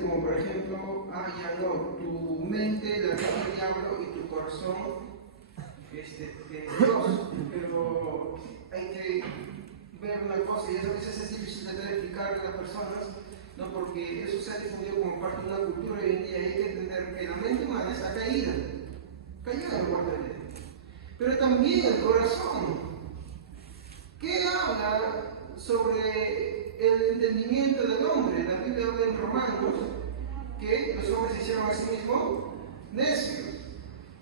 Como por ejemplo, ya no, tu mente la rige el diablo y tu corazón Dios, pero hay que ver una cosa, y a veces es difícil de explicar a las personas, ¿no? Porque eso se ha difundido como parte de una cultura hoy en día, y hay que entender que la mente humana está caída, cayó en el cuarto de Edén, pero también el corazón. ¿Qué habla sobre el entendimiento del hombre? La Biblia habla en Romanos que los hombres se hicieron a sí mismos necios.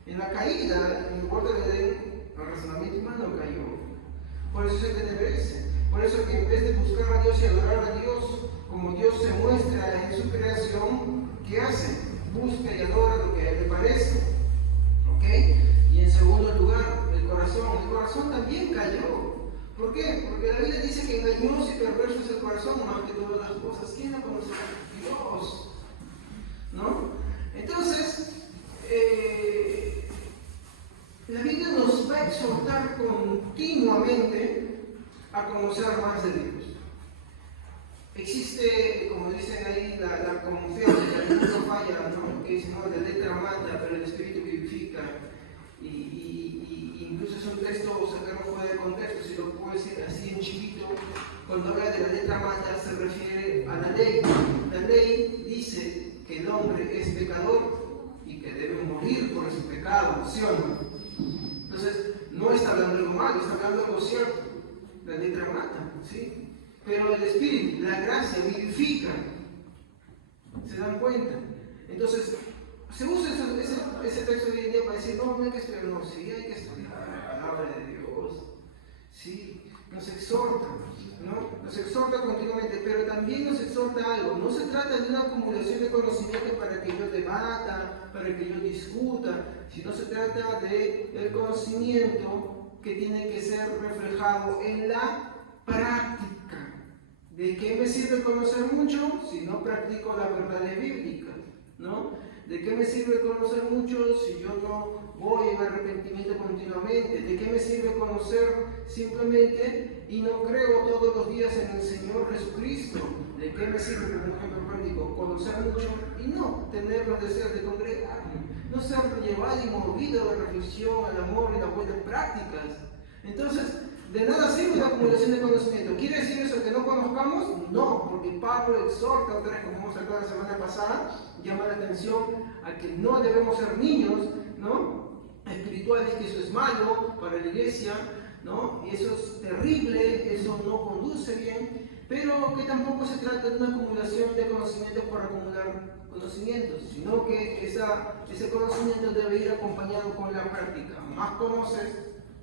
En la caída, en el huerto de Edén, el razonamiento humano cayó. Por eso se entenebrece. Por eso que en vez de buscar a Dios y adorar a Dios, como Dios se muestra en su creación, ¿qué hace? Busca y adora lo que a él le parece. ¿Ok? Y en segundo lugar, el corazón también cayó. ¿Por qué? Porque la Biblia dice que engañoso y perverso es el corazón más que todas las cosas. ¿Quién lo conoce? Dios. ¿No? Entonces, la Biblia nos va a exhortar continuamente a conocer más de Dios. Existe, como dicen ahí, la confianza, que no falla, ¿no? Que dice, no, la letra mata, pero el Espíritu vivifica. Y incluso es un texto sacado fuera de contexto, si lo puedo decir así en chiquito. Cuando habla de la letra mata se refiere a la ley. La ley dice que el hombre es pecador y que debe morir por su pecado, ¿sí o no? Entonces, no está hablando algo malo, está hablando algo cierto. La letra mata, ¿sí? Pero el Espíritu, la gracia, vivifica. ¿Se dan cuenta? Entonces, se usa ese texto hoy en día para decir, no hay que estudiar, no, sí, hay que estudiar la palabra de Dios. Sí, nos exhorta, ¿no? Nos exhorta continuamente, pero también nos exhorta algo. No se trata de una acumulación de conocimiento para que yo debata, para que yo discuta, sino se trata del conocimiento que tiene que ser reflejado en la práctica. ¿De qué me sirve conocer mucho si no practico las verdades bíblicas? ¿No? ¿De qué me sirve conocer mucho si yo no voy en arrepentimiento continuamente? ¿De qué me sirve conocer simplemente y no creo todos los días en el Señor Jesucristo? ¿De qué me sirve, por ejemplo práctico, conocer mucho y no tener los deseos de congregarme? No ser llevado y movido a la reflexión, al amor y las buenas prácticas. Entonces, de nada sirve la acumulación de conocimiento. ¿Quiere decir eso que no conozcamos? No, porque Pablo exhorta, otra vez, como hemos tratado la semana pasada, llama la atención a que no debemos ser niños, ¿no? Espirituales, que eso es malo para la iglesia, ¿no? Y eso es terrible, eso no conduce bien, pero que tampoco se trata de una acumulación de conocimientos por acumular conocimientos, sino que ese conocimiento debe ir acompañado con la práctica. Más conoces,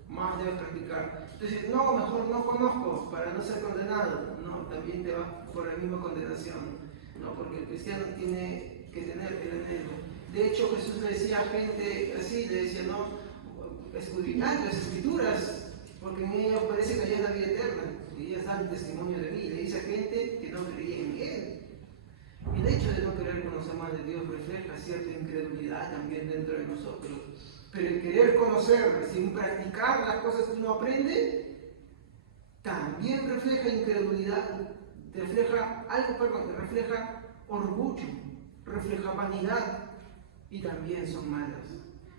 más debes practicar. Entonces, no, mejor no conozco para no ser condenado. No, también te va por la misma condenación. No, porque el cristiano tiene que tener el anhelo. De hecho, Jesús le decía a gente así, le decía, no, escudriñad las escrituras, porque en ellas parece que hay la vida eterna, y ellas dan testimonio de mí. Le dice a gente que no creía en él. Y el hecho de no querer conocer más de Dios refleja cierta incredulidad también dentro de nosotros. Pero el querer conocer sin practicar las cosas que uno aprende, también refleja incredulidad, refleja orgullo, refleja vanidad y también son malas.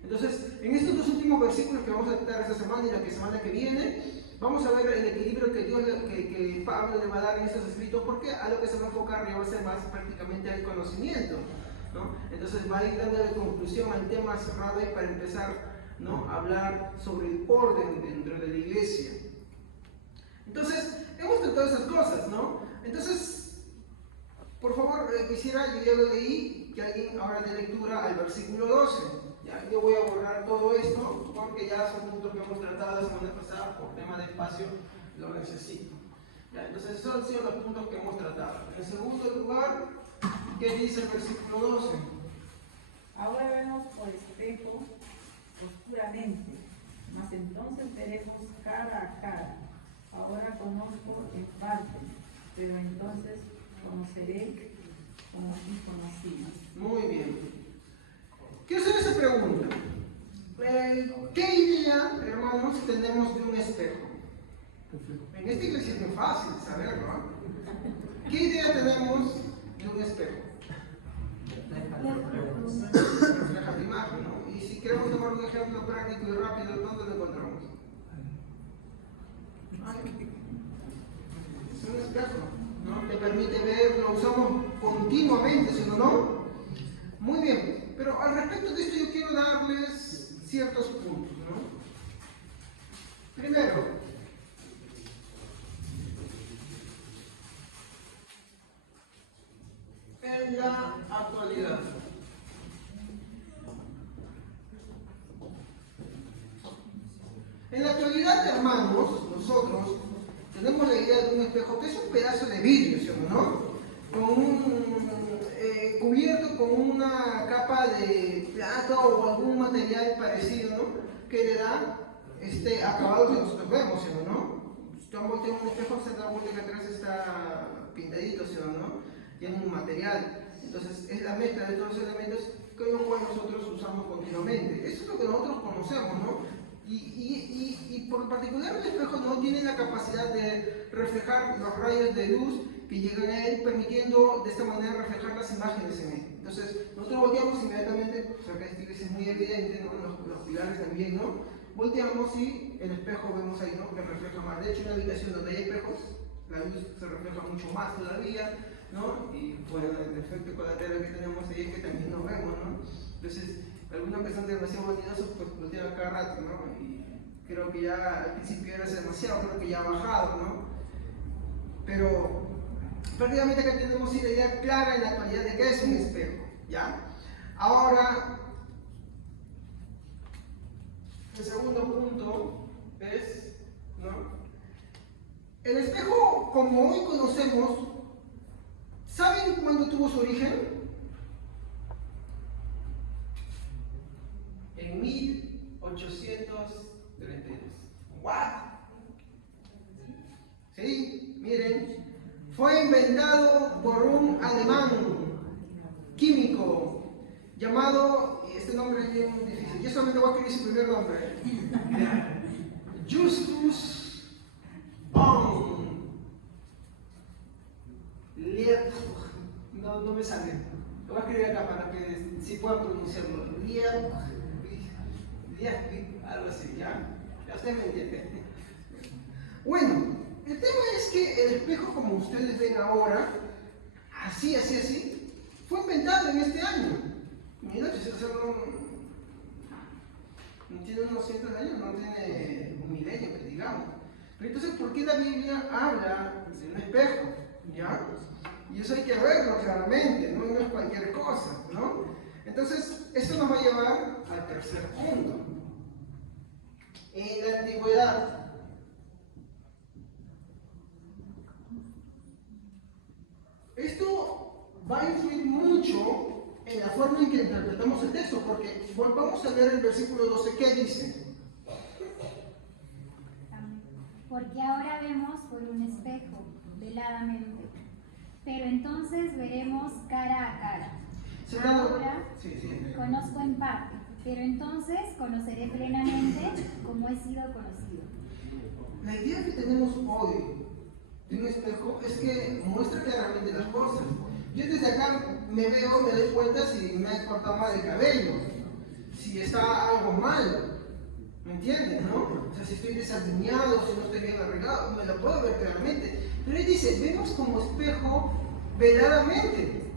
Entonces, en estos dos últimos versículos que vamos a tratar esta semana y la semana que viene, vamos a ver el equilibrio que Pablo le va a dar en estos escritos, porque a lo que se va a enfocar ya va a ser más prácticamente al conocimiento, ¿no? Entonces va a ir dando la conclusión al tema cerrado y para empezar, ¿no?, a hablar sobre el orden dentro de la iglesia. Entonces, hemos tratado esas cosas, ¿no? Entonces, por favor, quisiera, yo ya lo leí, que alguien ahora de lectura al versículo 12. Ya, yo voy a borrar todo esto porque ya son puntos que hemos tratado la semana pasada, por tema de espacio lo necesito. Ya, entonces, esos han sido los puntos que hemos tratado. En segundo lugar, ¿qué dice el versículo 12? Ahora vemos por espejo oscuramente, mas entonces veremos cara a cara. Ahora conozco en parte, pero entonces conoceré como fui conocido. Muy bien. Quiero hacer esa pregunta. ¿Qué idea, hermanos, tenemos de un espejo? En esta iglesia es muy fácil saberlo, ¿no? ¿Qué idea tenemos de un espejo? ejemplo práctico y rápido, ¿dónde lo encontramos? Es un espejo, ¿no? Te permite ver, lo usamos continuamente, ¿sí o no? Muy bien, pero al respecto de esto yo quiero darles ciertos puntos, ¿no? Primero, en la actualidad. En la actualidad, hermanos, nosotros tenemos la idea de un espejo que es un pedazo de vidrio, ¿sí o no? Cubierto con una capa de plata o algún material parecido, ¿no? Que le da este acabado que nosotros vemos, ¿sí o no? Si tú volteas un espejo, se da vuelta que atrás está pintadito, ¿sí o no? Tiene un material. Entonces, es la mezcla de todos los elementos con los cuales nosotros usamos continuamente. Eso es lo que nosotros conocemos, ¿no? Y por particular el espejo no tiene la capacidad de reflejar los rayos de luz que llegan a él, permitiendo de esta manera reflejar las imágenes en él. Entonces, nosotros volteamos inmediatamente, pues acá es muy evidente, ¿no? Los pilares también, ¿no? Volteamos y el espejo vemos ahí, ¿no? Que refleja más. De hecho, en una habitación donde hay espejos, la luz se refleja mucho más todavía, ¿no? Y bueno, el efecto colateral que tenemos ahí es que también nos vemos, ¿no? Entonces, algunos que son demasiado vanidosos, pues voltean cada rato, ¿no? Y creo que ya al principio era demasiado, creo que ya ha bajado, ¿no? Pero prácticamente acá tenemos una idea clara en la actualidad de qué es un espejo, ¿ya? Ahora, el segundo punto es, ¿no? El espejo, como hoy conocemos, ¿saben cuándo tuvo su origen? En 1832. ¿What? Sí, miren, fue inventado por un alemán químico llamado, este nombre es bien difícil, yo solamente voy a escribir su primer nombre, Justus von Liebig. No me sale, lo voy a escribir acá para que sí puedan pronunciarlo. Liebig, algo así, ¿ya? Ya usted me entiende. Bueno, el tema es que el espejo, como ustedes ven ahora, así, fue inventado en este año. 1800, no tiene unos cientos de años, no tiene un milenio, que digamos. Pero entonces, ¿por qué la Biblia habla de un espejo? ¿Ya? Y eso hay que verlo claramente, no es cualquier cosa, ¿no? Entonces, eso nos va a llevar al tercer punto. En la antigüedad, esto va a influir mucho en la forma en que interpretamos el texto, porque vamos a ver el versículo 12, ¿qué dice? Porque ahora vemos por un espejo, veladamente, pero entonces veremos cara a cara. Ahora conozco en parte, pero entonces conoceré plenamente como he sido conocido. La idea que tenemos hoy de un espejo es que muestra claramente las cosas. Yo desde acá me veo, me doy cuenta si me he cortado mal el cabello, si está algo mal, ¿me entienden, no? O sea, si estoy desalineado, si no estoy bien arreglado, me lo puedo ver claramente. Pero él dice, vemos como espejo veladamente,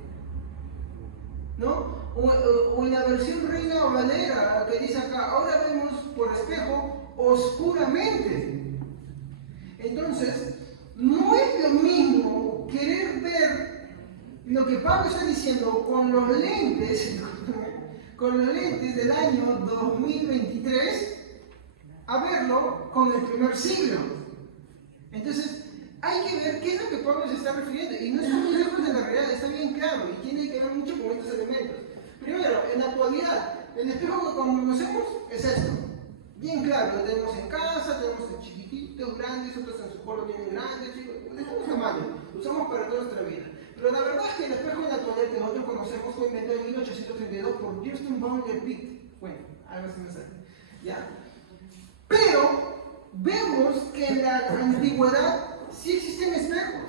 ¿no? O en la versión Reina Valera, que dice acá, ahora vemos por espejo oscuramente. Entonces, no es lo mismo querer ver lo que Pablo está diciendo con los lentes del año 2023 a verlo con el primer siglo. Entonces, hay que ver qué es lo que Pablo se está refiriendo, y no está muy lejos de la realidad, está bien claro, y tiene que ver mucho con estos elementos. Primero, en la actualidad, el espejo que conocemos es esto. Bien claro, lo tenemos en casa, tenemos en chiquititos, grandes, otros en su pueblo tienen grandes, chicos, dejamos tamaño, lo usamos para toda nuestra vida. Pero la verdad es que el espejo en la actualidad que nosotros conocemos fue inventado en 1832 por Justus von Liebig. Bueno, algo así me sale, ¿ya? Pero vemos que en la antigüedad sí existen espejos.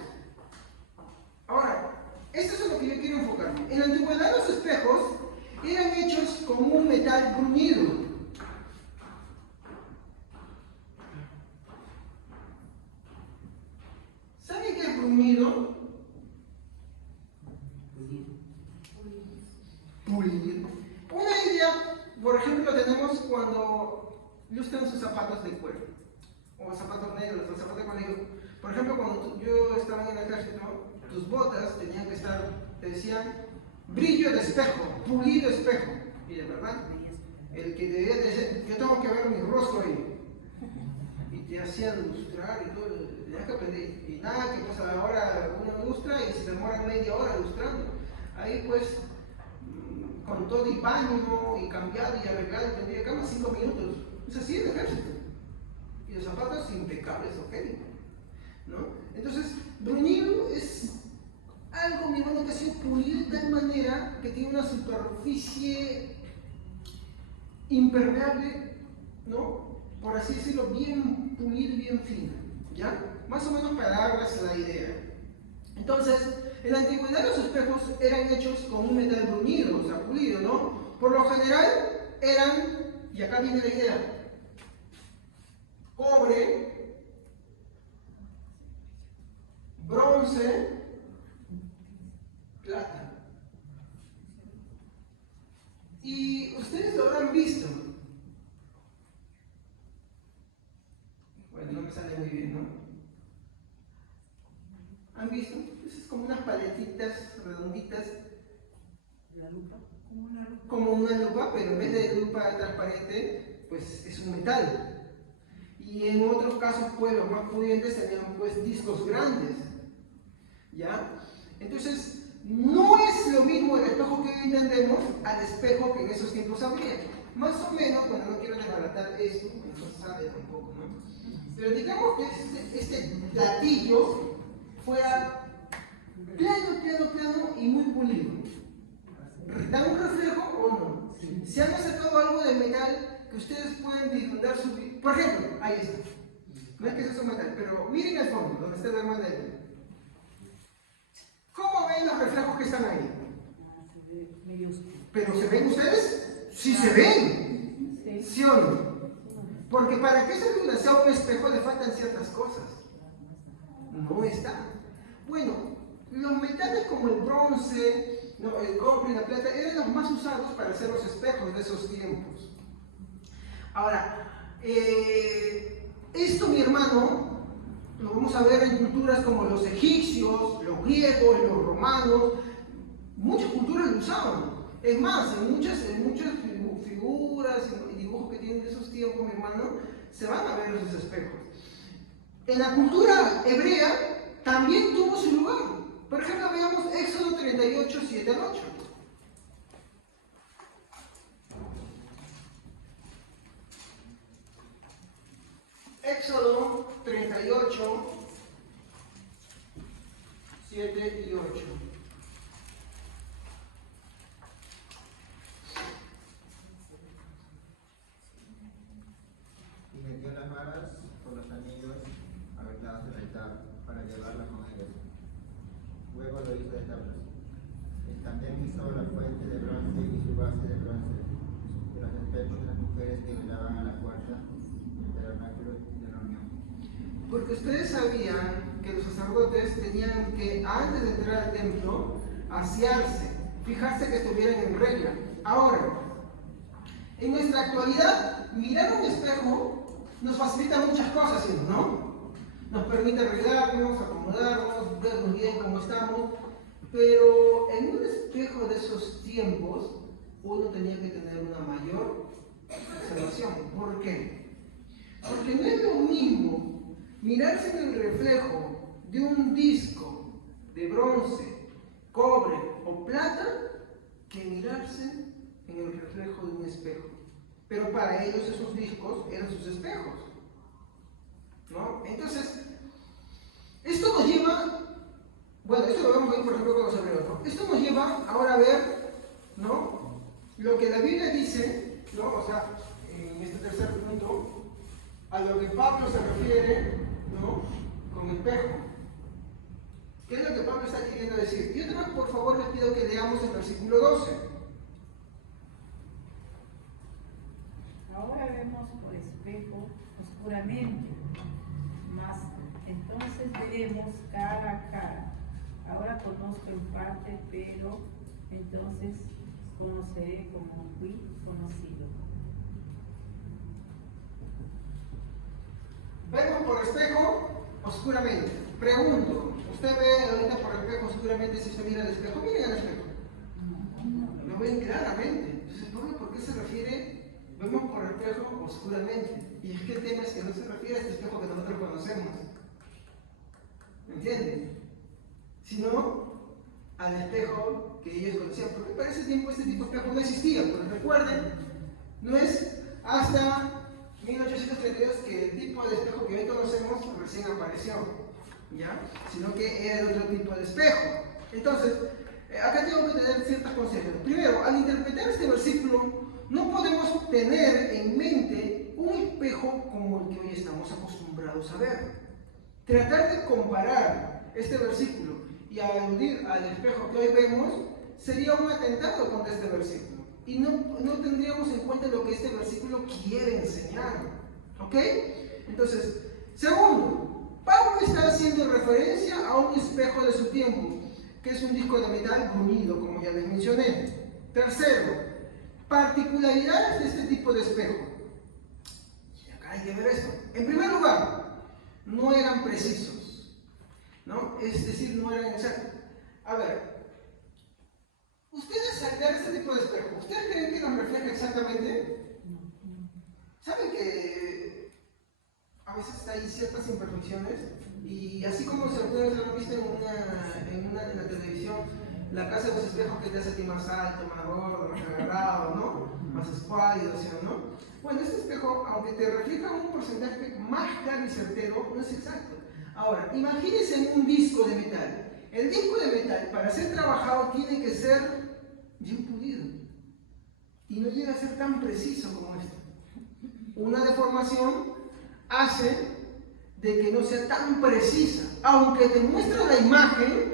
Ahora, esto es en lo que yo quiero enfocarme. En la antigüedad los espejos eran hechos con un metal bruñido. Pulir. Una idea, por ejemplo, tenemos cuando lustran sus zapatos de cuero, o zapatos negros, o zapatos con negro. Por ejemplo, cuando yo estaba en el ejército, tus botas tenían que estar, te decían, brillo de espejo, pulido espejo. Y de verdad, el que debía decir, yo tengo que ver mi rostro ahí. Y te hacían lustrar y todo, tenías que aprender. Y nada, que pues ahora uno lustra y se demora media hora lustrando. Ahí pues, con todo y baño y cambiado y arreglado, tendría cama 5 minutos. Es así el ejército. Y los zapatos impecables, ok. ¿No? Entonces, bruñido es algo, mi hermano, que ha sido pulido de tal manera que tiene una superficie impermeable, ¿no? Por así decirlo, bien pulido y bien fino, ¿ya? Más o menos para darles la idea. Entonces, en la antigüedad los espejos eran hechos con un metal bruñido, o sea, pulido, ¿no? Por lo general eran, y acá viene la idea, cobre, bronce, plata. Y ustedes lo habrán visto. Bueno, no me sale muy bien, ¿no? ¿Han visto? Pues es como unas paletitas redonditas. ¿La lupa? Como una lupa, pero en vez de lupa transparente, pues es un metal. Y en otros casos, pues los más pudientes tenían pues discos grandes. ¿Ya? Entonces, no es lo mismo el espejo que hoy entendemos al espejo que en esos tiempos había. Más o menos, bueno, no quiero desbaratar esto, no se sabe tampoco, ¿no? Pero digamos que este platillo fuera plano y muy pulido. ¿Da un reflejo o no? Sí. Si han sacado algo de metal que ustedes pueden vislumbrar su... Por ejemplo, ahí está. No es que eso es un metal, pero miren al fondo, donde está el hermano de él. ¿Cómo ven los reflejos que están ahí? Se ve medio oscuro. ¿Pero se ven ustedes? Sí se ven. ¿Sí o no? Porque para que esa luna sea un espejo le faltan ciertas cosas. No está. Bueno, los metales como el bronce, ¿no? El cobre y la plata eran los más usados para hacer los espejos de esos tiempos. Ahora, esto, mi hermano, lo vamos a ver en culturas como los egipcios, los griegos, los romanos. Muchas culturas lo usaban. Es más, en muchas figuras y dibujos que tienen de esos tiempos, mi hermano, se van a ver esos espejos. En la cultura hebrea también tuvo su lugar. Por ejemplo, veamos Éxodo 38, 7 al 8. Éxodo 38, 7 y 8. Y metió las varas por los anillos aventados del altar para llevarlas con ellos. Luego lo hizo de tablas. También hizo la fuente de bronce y su base de bronce, y los espejos de las mujeres que miraban a la puerta del tabernáculo de reunión. Porque ustedes sabían que los sacerdotes tenían que, antes de entrar al templo, asearse, fijarse que estuvieran en regla. Ahora, en nuestra actualidad, mirar un espejo nos facilita muchas cosas, ¿no? Nos permite arreglarnos, acomodarnos, vernos bien cómo estamos, pero en un espejo de esos tiempos, uno tenía que tener una mayor observación. ¿Por qué? Porque no es lo mismo mirarse en el reflejo de un disco de bronce, cobre o plata que mirarse en el reflejo de un espejo. Pero para ellos esos discos eran sus espejos, ¿no? Entonces, esto nos lleva, bueno, esto lo vemos ahí por ejemplo con los hebreos, ¿no? Esto nos lleva ahora a ver, ¿no? Lo que la Biblia dice, ¿no? O sea, en este tercer punto, a lo que Pablo se refiere, ¿no? Con espejo. ¿Qué es lo que Pablo está queriendo decir? Y otra vez, por favor, les pido que leamos el versículo 12. Ahora vemos por espejo oscuramente, mas entonces veremos cara a cara. Ahora conozco en parte, pero entonces conoceré como fui conocido. Vemos por espejo oscuramente. Pregunto, ¿usted ve ahorita por espejo oscuramente si usted mira al espejo? Miren al espejo. Lo ven claramente. Entonces, ¿por qué se refiere? Vemos por espejo oscuramente. Y es que el tema es que no se refiere a este espejo que nosotros conocemos. ¿Me entienden? Sino al espejo que ellos conocían. Porque para ese tiempo este tipo de espejo no existía. Porque recuerden, no es hasta 1832 que el tipo de espejo que hoy conocemos recién apareció, ¿ya? Sino que era otro tipo de espejo. Entonces, acá tengo que tener ciertos conceptos. Primero, al interpretar este versículo, no podemos tener en mente un espejo como el que hoy estamos acostumbrados a ver. Tratar de comparar este versículo y aludir al espejo que hoy vemos sería un atentado contra este versículo. Y no tendríamos en cuenta lo que este versículo quiere enseñar. ¿Ok? Entonces, segundo, Pablo está haciendo referencia a un espejo de su tiempo, que es un disco de metal bruñido, como ya les mencioné. Tercero, particularidades de este tipo de espejo. Y acá hay que ver esto. En primer lugar, no eran precisos, ¿no? Es decir, no eran exactos. A ver, ustedes al ver este tipo de espejo, ¿ustedes creen que nos refleja exactamente? ¿Saben que a veces hay ciertas imperfecciones? Y así como si alguna vez lo han visto en la televisión, la casa de los espejos que te hace a ti más alto, más gordo, más agarrado, ¿no? Más escuálido, ¿no? Bueno, este espejo, aunque te refleja un porcentaje más claro y certero, no es exacto. Ahora, imagínense un disco de metal. El disco de metal, para ser trabajado, tiene que ser bien pulido. Y no llega a ser tan preciso como esto. Una deformación hace de que no sea tan precisa. Aunque te muestra la imagen,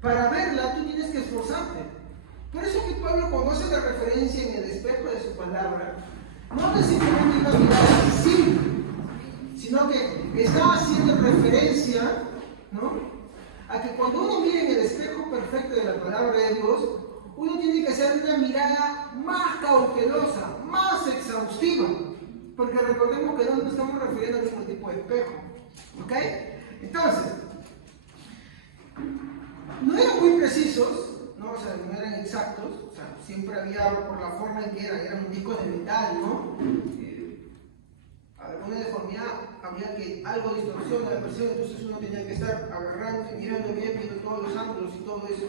para verla tú tienes que esforzarte. Por eso que Pablo, cuando hace la referencia en el espejo de su palabra, no es simplemente una mirada simple, sino que está haciendo referencia, ¿no?, a que cuando uno mira en el espejo perfecto de la palabra de Dios, uno tiene que hacer una mirada más cautelosa, más exhaustiva, porque recordemos que no nos estamos refiriendo al mismo tipo de espejo. ¿Ok? Entonces, no eran muy precisos, ¿no? O sea, no eran exactos, o sea, siempre había, por la forma en que eran discos de metal, ¿no? Alguna deformidad, había que algo distorsiona la presión, entonces uno tenía que estar agarrando y mirando bien, viendo todos los ángulos y todo eso,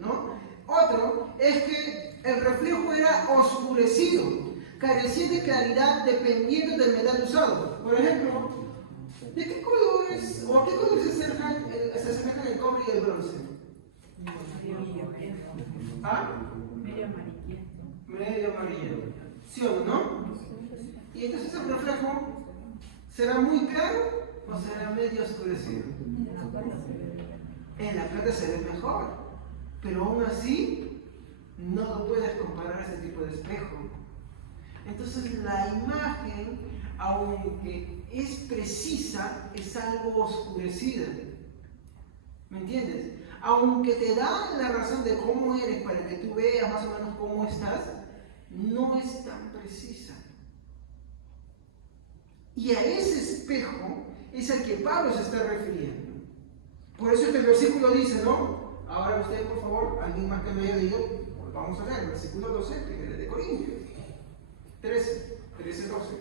¿no? Otro es que el reflejo era oscurecido, carecía de claridad dependiendo del metal usado. Por ejemplo, ¿de qué colores o a qué colores se asemejan el cobre y el bronce? ¿Ah? Medio amarillento. Medio amarillento. ¿Sí o no? Y entonces el reflejo será muy claro o será medio oscurecido. En la plata se ve mejor, pero aún así no lo puedes comparar a ese tipo de espejo. Entonces la imagen, aunque es precisa, es algo oscurecida. ¿Me entiendes? Aunque te da la razón de cómo eres para que tú veas más o menos cómo estás, no es tan precisa. Y a ese espejo es al que Pablo se está refiriendo. Por eso este versículo dice, ¿no? Ahora ustedes, por favor, alguien más que me haya leído, pues vamos a leer el versículo 12 de Corintios. 13, 12.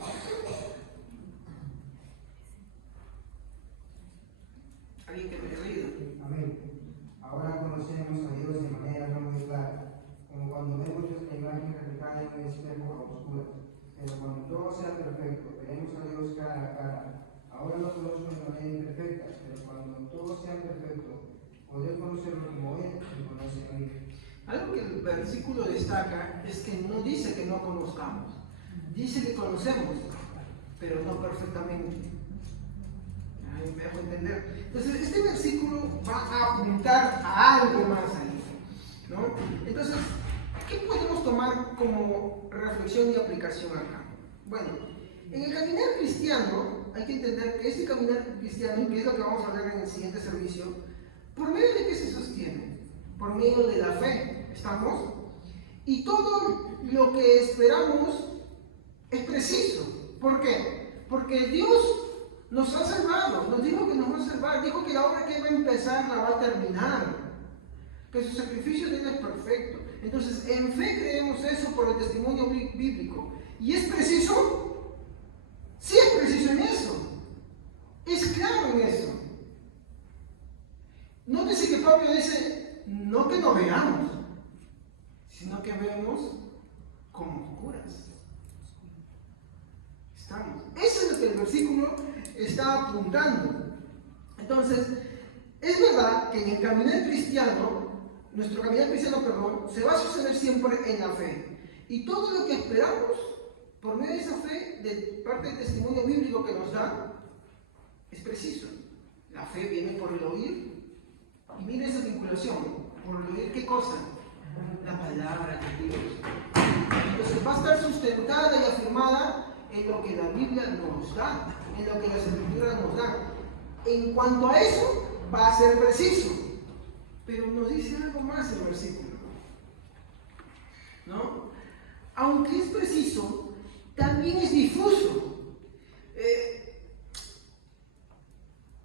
¿Alguien que me haya leído? Amén. Ahora conocemos a Dios de manera no muy clara, como cuando vemos nuestra imagen reflejada en el espejo a oscuras. Pero cuando todo sea perfecto, veremos a Dios cara a cara. Ahora lo conozco de manera imperfecta, pero cuando todo sea perfecto, podré conocerlo como Él me conoce a mí. Algo que el versículo destaca es que no dice que no conozcamos, dice que conocemos, pero no perfectamente. Ahí me dejo entender. Entonces, este versículo va a apuntar a algo más ahí, ¿no? Entonces, ¿qué podemos tomar como reflexión y aplicación acá? Bueno, en el caminar cristiano hay que entender que este caminar cristiano, y que es lo que vamos a hablar en el siguiente servicio, ¿por medio de qué se sostiene? por medio de la fe. ¿Estamos? Y todo lo que esperamos es preciso. ¿Por qué? Porque Dios nos ha salvado, nos dijo que nos va a salvar, dijo que la obra que va a empezar la va a terminar, que su sacrificio de Él es perfecto. Entonces, en fe creemos eso por el testimonio bíblico. ¿Y es preciso? Sí, es preciso en eso. Es claro en eso. Nótese que Pablo dice, no que no veamos, sino que vemos como oscuras. Estamos. Eso es lo que el versículo está apuntando. Entonces, es verdad que en el caminar cristiano, nuestro caminar cristiano, se va a suceder siempre en la fe. Y todo lo que esperamos por medio de esa fe, de parte del testimonio bíblico que nos da, es preciso. La fe viene por el oír. Y mire esa vinculación. ¿Por el oír qué cosa? La palabra de Dios. Entonces va a estar sustentada y afirmada en lo que la Biblia nos da, en lo que las Escrituras nos dan. En cuanto a eso, va a ser preciso. Pero nos dice algo más el versículo, ¿no? Aunque es preciso, también es difuso.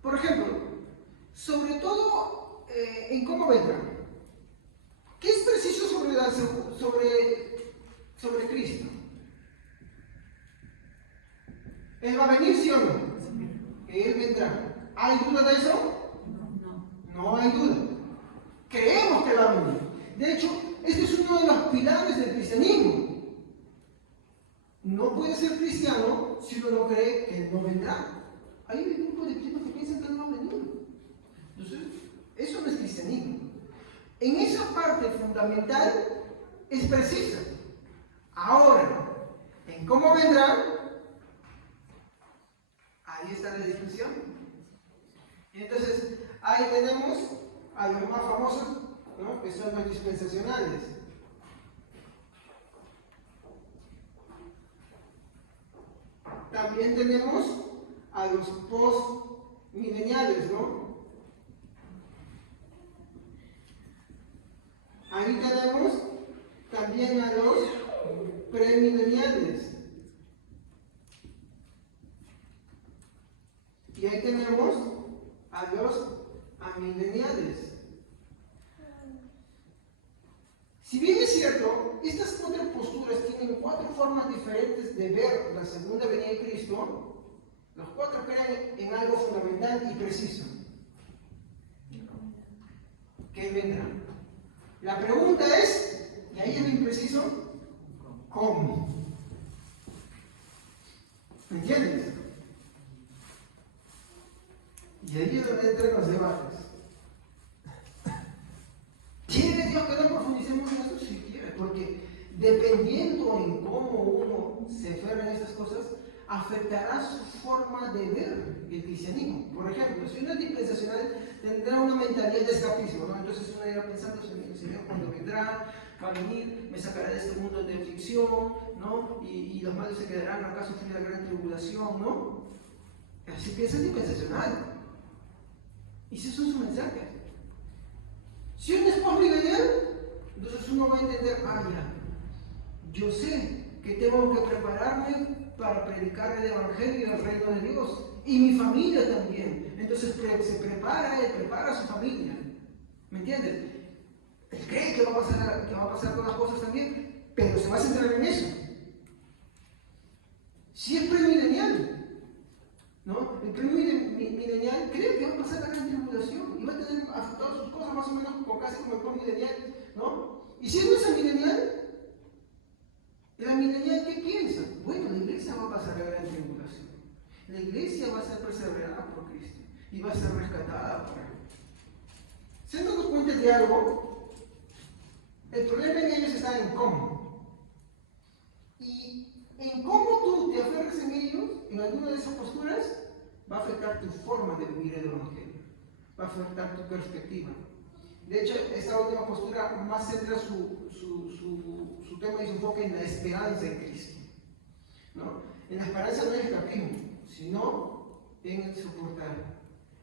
Por ejemplo, sobre todo en cómo vendrá. ¿Qué es preciso sobre Cristo? ¿Él va a venir, sí o no? Él vendrá. ¿Hay duda de eso? No hay duda. Creemos que va a venir. De hecho, este es uno de los pilares del cristianismo. No puede ser cristiano si uno no cree que Él no vendrá. Hay un grupo de cristianos que piensan que Él no va a venir. Entonces, eso no es cristianismo. En esa parte fundamental es precisa. Ahora, en cómo vendrá, ahí está la discusión. Y entonces, ahí tenemos a los más famosos, ¿no? Que son los dispensacionales. También tenemos a los post-mileniales, ¿no? Ahí tenemos también a los premileniales. Y ahí tenemos a los amileniales. Si bien es cierto, estas cuatro posturas tienen cuatro formas diferentes de ver la segunda venida de Cristo, los cuatro creen en algo fundamental y preciso. ¿Qué vendrá? La pregunta es, y ahí es bien preciso, ¿cómo? ¿Me entiendes? Y ahí es donde entran los debates. ¿Quiere Dios que no profundicemos en eso? Si quiere, porque dependiendo en cómo uno se aferra en estas cosas, afectará su forma de ver el cristianismo. Por ejemplo, si uno es dispensacional, tendrá una mentalidad de escapismo, ¿no? Entonces uno irá pensando, Señor, cuando vendrá, va a venir, me sacará de este mundo de aflicción, ¿no? Y los malos se quedarán acá sufriendo la gran tribulación, ¿no? Así piensa el dispensacional. Y esos son sus mensajes. Si uno es post-milenial, entonces uno va a entender, ya, yo sé que tengo que prepararme para predicar el Evangelio del Reino de Dios. Y mi familia también. Entonces se prepara, él prepara a su familia. ¿Me entiendes? Él cree que va a pasar con las cosas también, pero se va a centrar en eso. Si es premilenial, ¿no? El premilenial cree que va a pasar la gran tribulación y va a tener afectadas sus cosas más o menos casi como el premilenial, ¿no? Y si no es amilenial, el amilenial, ¿qué piensa? Bueno, la iglesia va a pasar la gran tribulación. La iglesia va a ser perseverada por Cristo y va a ser rescatada por Él. ¿Se han dado cuenta de algo? El problema en ellos está en cómo. Y en cómo tú te aferres en ellos, en alguna de esas posturas, va a afectar tu forma de vivir el Evangelio. Va a afectar tu perspectiva. De hecho, esta última postura más centra su tema y su enfoque en la esperanza en Cristo, ¿no? En la esperanza no en el escapismo, sino en el soportar,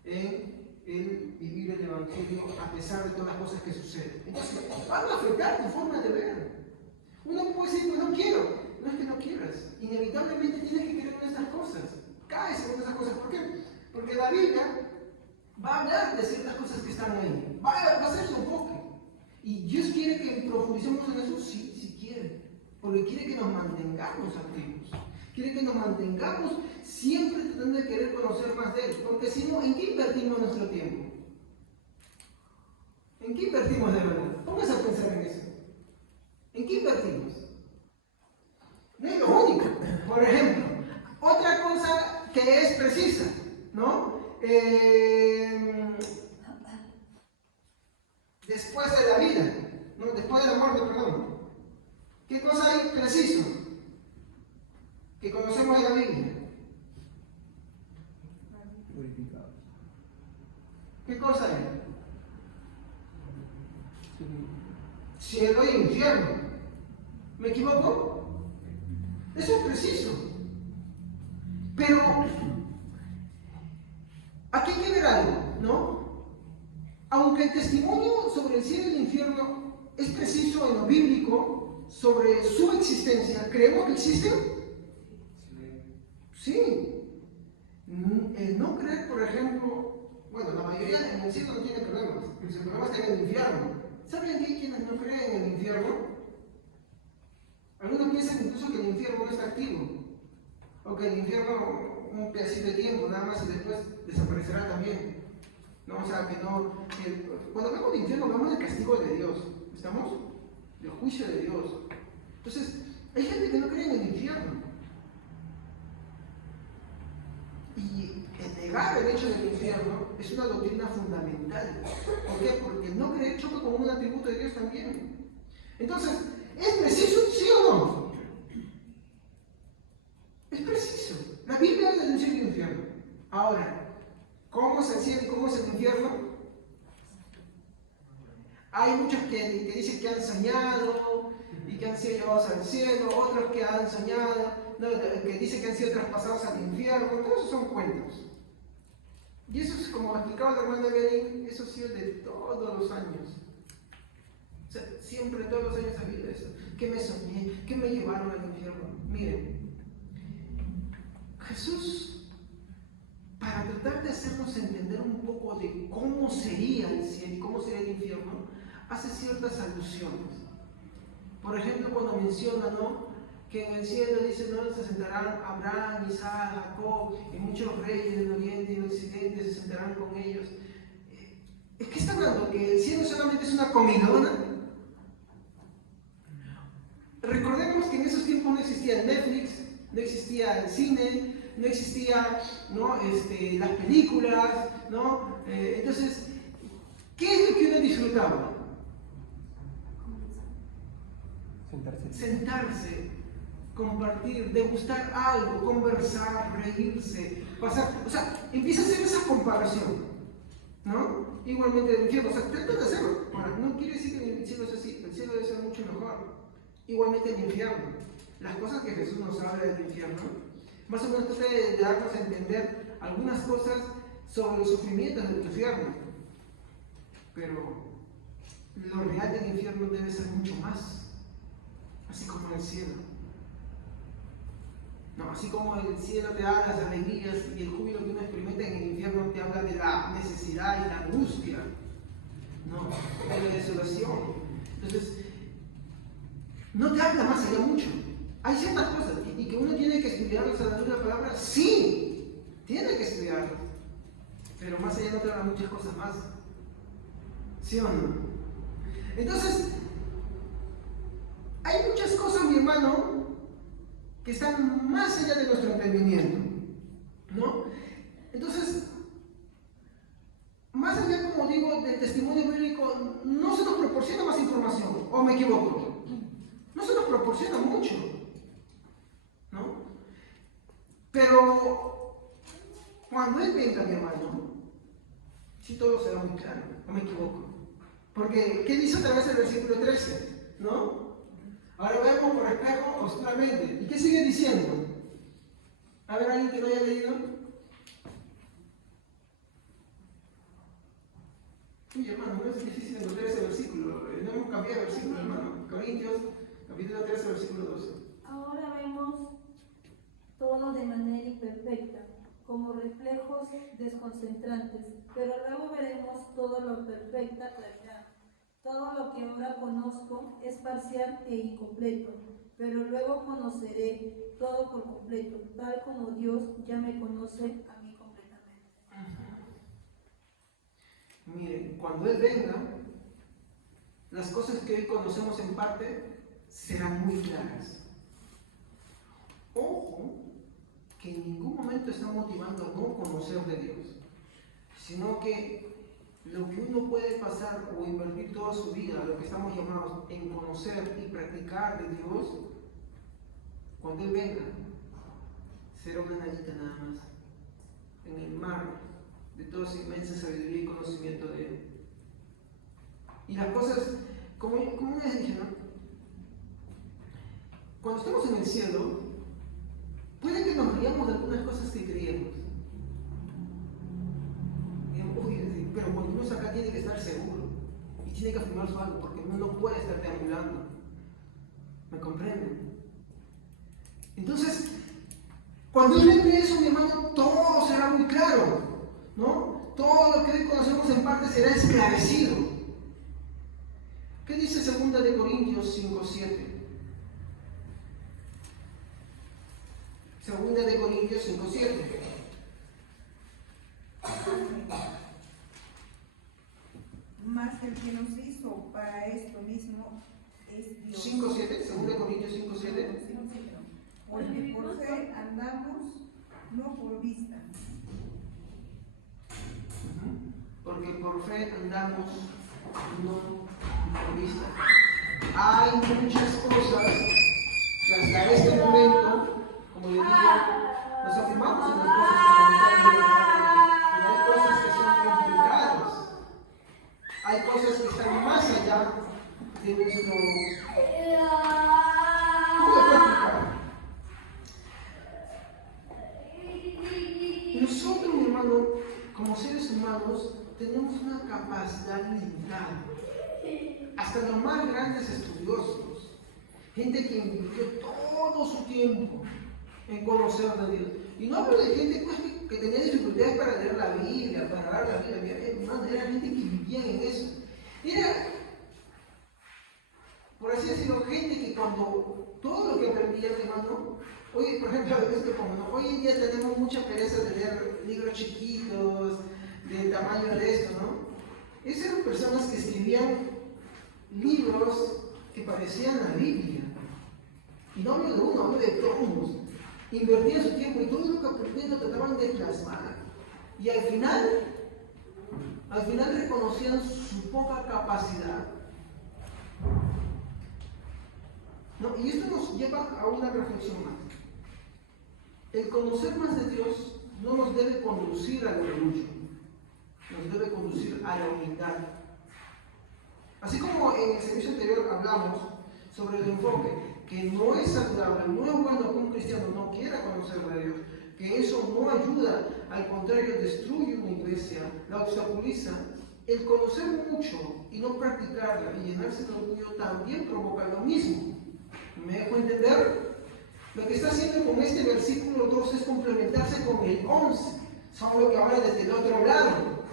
en el vivir el Evangelio a pesar de todas las cosas que suceden. Entonces, van a afectar tu forma de ver. Uno puede decir, pues no quiero. No es que no quieras. Inevitablemente tienes que creer en estas cosas. Caes en esas cosas. ¿Por qué? Porque la Biblia va a hablar de ciertas cosas que están ahí. Va a hacer su enfoque. Y Dios quiere que profundicemos en eso, sí quiere. Porque quiere que nos mantengamos activos. Quiere que nos mantengamos siempre tratando de querer conocer más de Él. Porque si no, ¿en qué invertimos nuestro tiempo? ¿En qué invertimos de verdad? Póngase a pensar en eso. ¿En qué invertimos? No es lo único. Por ejemplo, otra cosa que es precisa, ¿no? Después de la vida, ¿no? Después de la muerte, perdón. ¿Qué cosa hay preciso? Que conocemos de la Biblia. Purificados. ¿Qué cosa hay? Cielo y infierno. ¿Me equivoco? Eso es preciso. Pero aquí hay que ver algo, ¿no? Aunque el testimonio sobre el cielo y el infierno es preciso en lo bíblico, sobre su existencia, ¿creemos que existen? Sí. El no creer, por ejemplo, bueno, la mayoría en el cielo no tiene problemas, el problema está en el infierno. ¿Saben que hay quienes no creen en el infierno? Algunos piensan incluso que el infierno no está activo, o que el infierno un pedacito de tiempo nada más y después desaparecerá también. No, o sea, que no. Cuando hablamos de infierno, hablamos del castigo de Dios. ¿Estamos? Del juicio de Dios. Entonces, hay gente que no cree en el infierno. Y el negar el hecho del infierno es una doctrina fundamental. ¿Por qué? Porque el no creer choca con un atributo de Dios también. Entonces, ¿es preciso, sí o no? Es preciso. La Biblia habla del cielo y del infierno. Ahora, ¿cómo es el cielo y cómo es el infierno? Hay muchos que dicen que han soñado y que han sido llevados al cielo, otros que han soñado, no, que dicen que han sido traspasados al infierno. Todos esos son cuentos. Y eso es, como explicaba el hermano Belín, eso ha sido de todos los años. O sea, siempre, todos los años ha habido eso. ¿Qué me soñé? ¿Qué me llevaron al infierno? Miren, Jesús, para tratar de hacernos entender un poco de cómo sería el cielo y cómo sería el infierno, hace ciertas alusiones. Por ejemplo, cuando menciona, ¿no?, que en el cielo dice, ¿no?, se sentarán Abraham, Isaac, Jacob, y muchos reyes del oriente y del occidente se sentarán con ellos. ¿Es que está hablando? ¿Que el cielo solamente es una comidona? Recordemos que en esos tiempos no existía el Netflix, no existía el cine, no existía, ¿no?, las películas, ¿no? Entonces, ¿qué es lo que uno disfrutaba? Sentarse, compartir, degustar algo, conversar, reírse, pasar. O sea, empieza a hacer esa comparación, ¿no? Igualmente del infierno, o sea, trata de hacerlo. Ahora, no quiere decir que el cielo es así, el cielo debe ser mucho mejor. Igualmente el infierno. Las cosas que Jesús nos habla del infierno, más o menos trata de darnos a entender algunas cosas sobre los sufrimientos del infierno. Pero lo real del infierno debe ser mucho más. Así como el cielo. No, así como el cielo te da las alegrías y el júbilo que uno experimenta, en el infierno te habla de la necesidad y la angustia, no, de la desolación. Entonces, no te habla más allá mucho. Hay ciertas cosas y que uno tiene que estudiarlas a la luz de la palabra, sí, tiene que estudiarlas, pero más allá no te habla muchas cosas más. ¿Sí o no? Entonces, hay muchas cosas, mi hermano, que están más allá de nuestro entendimiento, ¿no? Entonces, más allá, como digo, del testimonio bíblico, no se nos proporciona más información, ¿o me equivoco? No se nos proporciona mucho, ¿no? Pero, cuando Él venga, mi hermano, sí todo será muy claro, ¿o me equivoco? Porque, ¿qué dice otra vez el versículo 13? ¿No? Ahora vemos por espejo oscuramente. ¿Y qué sigue diciendo? A ver, alguien que no haya leído. todo de manera imperfecta, como reflejos desconcentrantes, pero luego veremos todo lo perfecta claridad. Todo lo que ahora conozco es parcial e incompleto, pero luego conoceré todo por completo, tal como Dios ya me conoce a mí completamente. Miren, cuando Él venga, las cosas que hoy conocemos en parte serán muy claras. Ojo, que en ningún momento está motivando a no conocer de Dios, sino que lo que uno puede pasar o invertir toda su vida, lo que estamos llamados en conocer y practicar de Dios, cuando Él venga, será una nadita nada más en el mar de toda esa inmensa sabiduría y conocimiento de Él. Y las cosas, como les dije, ¿no? Cuando estamos en el cielo, puede que nos riamos de algunas cosas que creíamos. Pero cuando uno está acá tiene que estar seguro y tiene que afirmar su algo, porque uno no puede estar deambulando. ¿Me comprenden? Entonces, cuando Él ve eso, mi hermano, todo será muy claro, ¿no? Todo lo que hoy conocemos en parte será esclarecido. ¿Qué dice 2 de Corintios 5:7? 2 de Corintios 5:7. Mas el que nos hizo para esto mismo es Dios. 5:7, 2 de Corintios 5:7. Porque por fe andamos, no por vista. Porque por fe andamos, no por vista. Hay muchas cosas que hasta este momento, como les digo, nos afirmamos en las cosas fundamentales, pero hay cosas que son complicadas. Hay cosas que están más allá de nuestro... ¿Cómo le puedo explicar? Nosotros, mi hermano, como seres humanos, tenemos una capacidad limitada. Hasta los más grandes estudiosos, gente que invirtió todo su tiempo en conocer de Dios. Y no hablo de gente pues, que tenía dificultades para leer la Biblia, para dar la Biblia. Hermano, era gente que vivía en eso. Era, por así decirlo, gente que cuando todo lo que aprendía, hermano, hoy, por ejemplo, a veces que como, ¿no? Hoy en día tenemos mucha pereza de leer libros chiquitos, del tamaño de esto, ¿no? Esas eran personas que escribían libros que parecían la Biblia. Y no hablo de uno, hablo de tomos. Invertían su tiempo y todo lo que aprendían lo trataban de plasmar. Y al final reconocían su poca capacidad. ¿No? Y esto nos lleva a una reflexión más. El conocer más de Dios no nos debe conducir al orgullo, nos debe conducir a la humildad. Así como en el servicio anterior hablamos sobre el enfoque, que no es saludable, no es bueno que un cristiano no quiera conocer de Dios, que eso no ayuda, al contrario, destruye una iglesia, la obstaculiza. El conocer mucho y no practicarla y llenarse de orgullo también provoca lo mismo. ¿Me dejo entender? Lo que está haciendo con este versículo 2 es complementarse con el 11, solo que ahora desde el otro lado.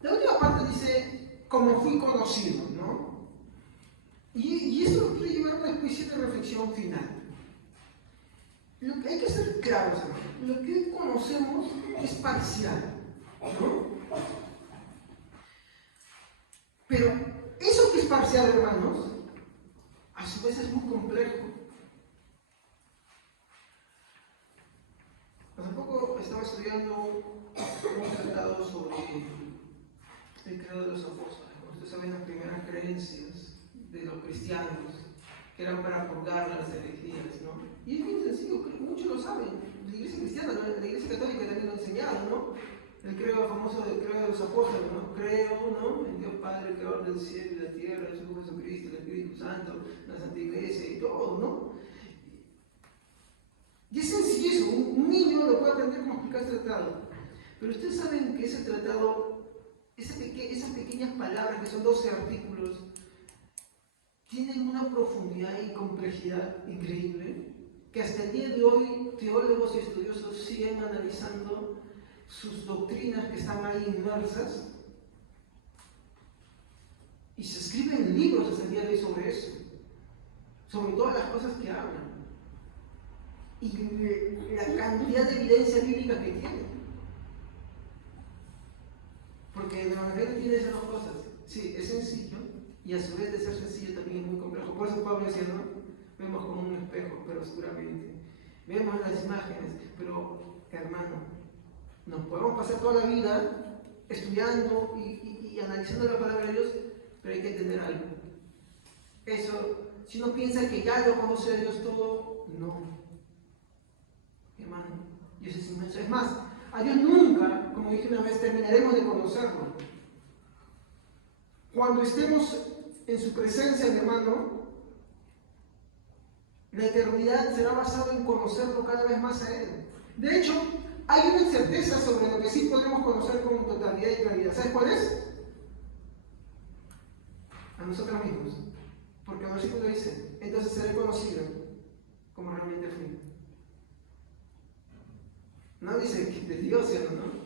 La última parte dice, como fui conocido, ¿no? Y eso nos quiere llevar a una especie de reflexión final. Lo que hay que ser claros, hermano, lo que hoy conocemos es parcial, ¿no? Pero eso que es parcial, hermanos, a su vez es muy complejo. Hace poco estaba estudiando un tratado sobre el credo de los apóstoles. Ustedes saben las primeras creencias de los cristianos, que eran para purgar las herejías, ¿no? Y es bien sencillo, muchos lo saben. La iglesia cristiana, la iglesia católica también lo ha enseñado, ¿no? El credo famoso del credo de los apóstoles, ¿no? Creo, ¿no? En Dios Padre, creador del cielo y de la tierra, en su Hijo Jesucristo, el Espíritu Santo, la Santa Iglesia y todo, ¿no? Y es sencillo, un niño lo puede aprender cómo explicar este tratado. Pero ustedes saben que ese tratado, esas pequeñas palabras que son 12 artículos, tienen una profundidad y complejidad increíble que hasta el día de hoy teólogos y estudiosos siguen analizando sus doctrinas que están ahí inmersas y se escriben libros hasta el día de hoy sobre eso, sobre todas las cosas que hablan y la cantidad de evidencia bíblica que tienen. Porque el Evangelio tiene esas dos cosas. Sí, es sencillo y a su vez de ser sencillo también es muy complejo. Por eso Pablo decía, ¿no? Vemos como un espejo, pero oscuramente. Vemos las imágenes, pero hermano, nos podemos pasar toda la vida estudiando y analizando la palabra de Dios, pero hay que entender algo. Eso, si uno piensa que ya lo conoce a Dios todo, no. Hermano, Dios es inmenso. Es más, a Dios nunca, como dije una vez, terminaremos de conocerlo. Cuando estemos en su presencia, mi hermano, la eternidad será basada en conocerlo cada vez más a Él. De hecho, hay una incerteza sobre lo que sí podremos conocer con totalidad y claridad. ¿Sabes cuál es? A nosotros mismos. Porque el versículo dice, entonces seré conocido como realmente fui. No dice que de Dios, ¿no?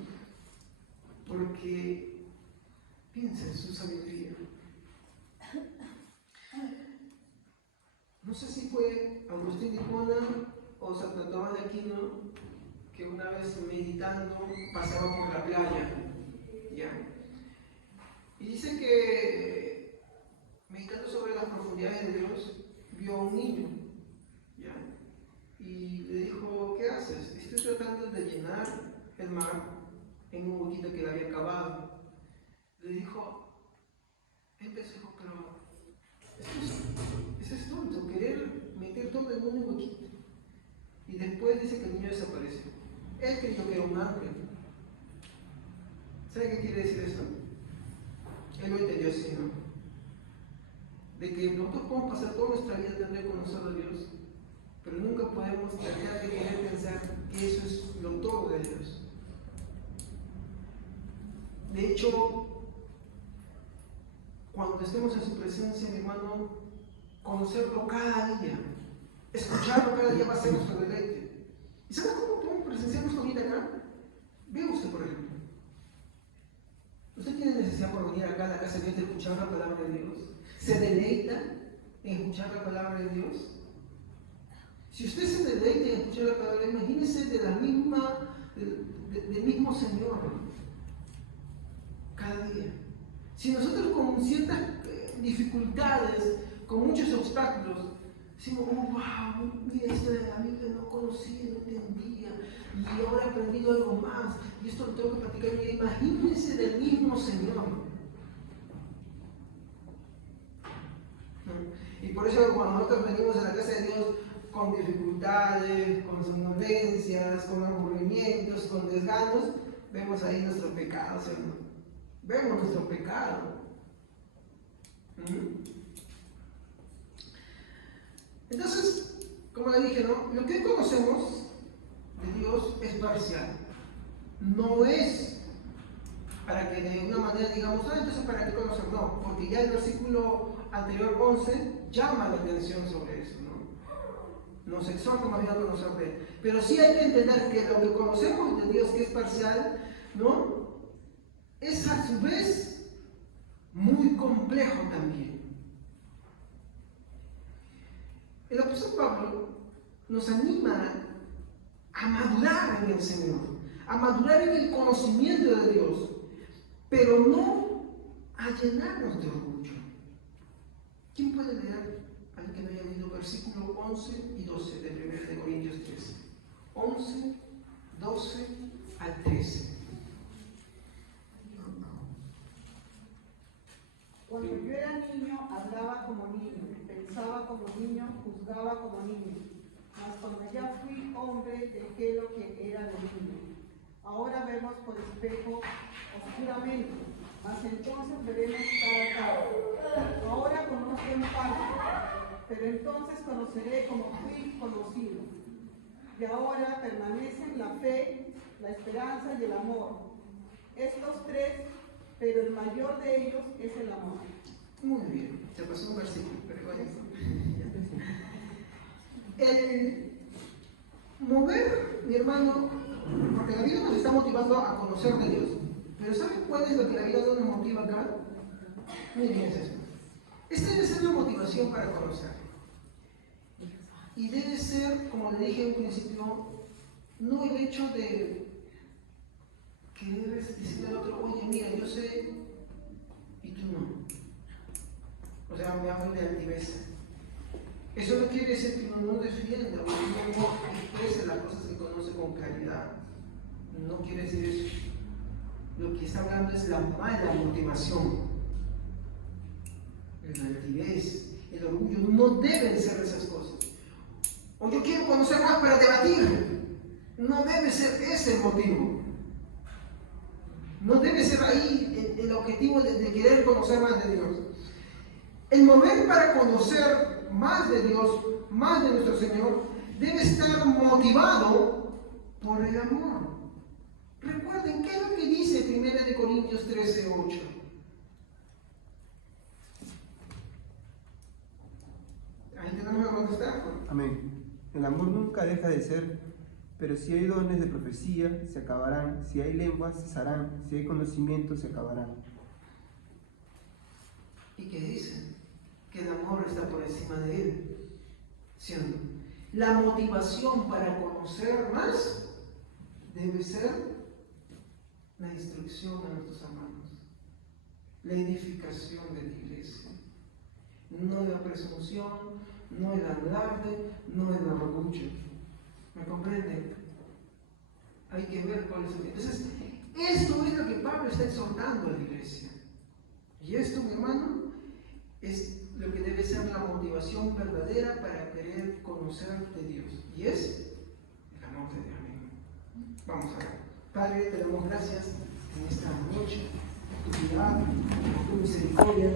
Porque piensa en su sabiduría. No sé si fue Agustín de Hipona o Santo Tomás de Aquino que una vez meditando pasaba por la playa, ¿ya? Y dice que meditando sobre las profundidades de Dios vio a un niño, ¿ya? Y le dijo, ¿qué haces? Estoy tratando de llenar el mar en un huequito que le había cavado. Le dijo, dijo, pero eso es tonto, querer meter todo el mundo en un huequito. Y después dice que el niño desapareció. Él creyó que era un ángel. ¿Sabe qué quiere decir eso? Él lo entendió así, ¿no? De que nosotros podemos pasar toda nuestra vida tratando de conocer a Dios, pero nunca podemos dejar de querer pensar que eso es lo todo de Dios. De hecho, cuando estemos en su presencia, mi hermano, conocerlo cada día, escucharlo cada día va a ser nuestro deleite. ¿Y sabe cómo podemos presenciar nuestra vida acá? Vea usted, por ejemplo. ¿Usted tiene necesidad por venir acá a la casa de Dios de escuchar la palabra de Dios? ¿Se deleita en escuchar la palabra de Dios? Si usted se deleita en escuchar la palabra, imagínese del mismo Señor cada día. Si nosotros con ciertas dificultades, con muchos obstáculos, decimos, oh, wow, mira, esto de la Biblia no conocía, no entendía, y ahora he aprendido algo más, y esto lo tengo que practicar. Imagínense del mismo Señor. ¿No? Y por eso cuando nosotros venimos a la casa de Dios con dificultades, con somnolencias, con aburrimientos, con desganos, vemos ahí nuestro pecado, ¿no? Vemos nuestro pecado. Entonces, como le dije, ¿no? Lo que conocemos de Dios es parcial. No es para que de una manera digamos, entonces para qué conocer, no, porque ya el versículo anterior 11 llama la atención sobre eso, ¿no? Nos exhorta más bien a conocer de Él. Pero sí hay que entender que lo que conocemos de Dios, que es parcial, ¿no? Es a su vez muy complejo también. El apóstol Pablo nos anima a madurar en el Señor, a madurar en el conocimiento de Dios, pero no a llenarnos de orgullo. ¿Quién puede leer, alguien que no haya leído, versículo 11 y 12 de 1 Corintios 13? 11, 12 al 13. Cuando yo era niño, hablaba como niño, pensaba como niño, juzgaba como niño. Mas cuando ya fui hombre, dejé lo que era de niño. Ahora vemos por espejo oscuramente, mas entonces veremos cara a cara. Ahora conozco en parte, pero entonces conoceré como fui conocido. Y ahora permanecen la fe, la esperanza y el amor. Estos tres, pero el mayor de ellos es el amor. Muy bien, se pasó un versículo, pero bueno. El mover, mi hermano, porque la vida nos está motivando a conocer de Dios. Pero ¿saben cuál es lo que la vida no nos motiva acá? Miren, es eso. Esta debe ser la motivación para conocer. Y debe ser, como le dije en principio, no el hecho de que debes decirle al otro, oye, mira, yo sé y tú no. O sea, me hablo de altiveza. Eso no quiere decir que uno no defienda o que uno no exprese las cosas que conoce con claridad. No quiere decir eso. Lo que está hablando es la mala motivación. La altivez, el orgullo, no deben ser esas cosas. O yo quiero conocer más para debatir. No debe ser ese el motivo. No debe ser ahí el objetivo de querer conocer más de Dios. El mover para conocer más de Dios, más de nuestro Señor, debe estar motivado por el amor. Recuerden, ¿qué es lo que dice 1 Corintios 13:8? Ahí tenemos que contestar. Amén. El amor nunca deja de ser, pero si hay dones de profecía, se acabarán; si hay lenguas, cesarán; si hay conocimiento, se acabarán. ¿Y qué dice? Que el amor está por encima de él. ¿Sí o no? La motivación para conocer más debe ser la instrucción de nuestros hermanos, la edificación de la iglesia, no la presunción, no el alarde, no el orgullo. ¿Me comprenden? Hay que ver cuál es el. Entonces, esto es lo que Pablo está exhortando a la iglesia. Y esto, mi hermano, es lo que debe ser la motivación verdadera para querer conocer de Dios. Y es el amor de Dios mismo. Vamos a ver. Padre, te damos gracias en esta noche, por tu piedad, por tu misericordia.